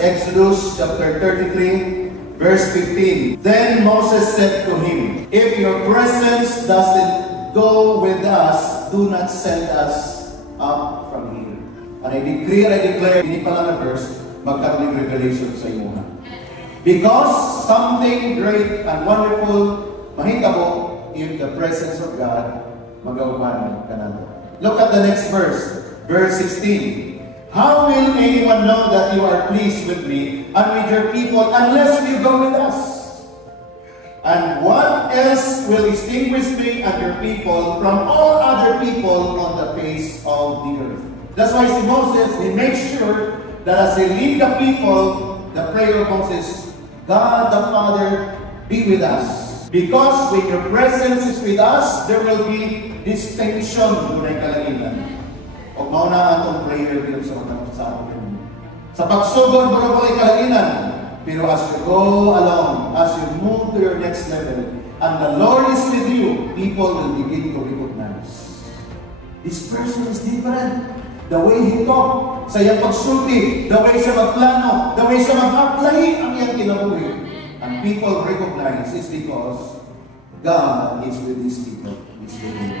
Exodus chapter 33, verse 15. Then Moses said to him, "If your presence doesn't go with us, do not send us up from here." And I declare, hindi pa lang na verse, magkaroon ng revelation sa iyo. Because something great and wonderful mahitabo if the presence of God magauman ka naman. Look at the next verse, verse 16. "How will anyone know that you are pleased with me and with your people unless you go with us? And what else will distinguish me and your people from all other people on the face of the earth?" That's why si Moses, he makes sure that as they lead the people, the prayer of Moses, God the Father, be with us. Because when your presence is with us, there will be distinction dunay kalanginan. O mauna atong prayer dito sa atin. Sa pagsugod, baro-baro kalanginan. Pero as you go along, as you move to your next level, and the Lord is with you, people will begin to recognize. This person is different. The way he talk, sa iyang pagsulti, the way siya magplano, the way siya mag-apply ang iyang kinabuhi. And people recognize it's because God is with these people. He's with him.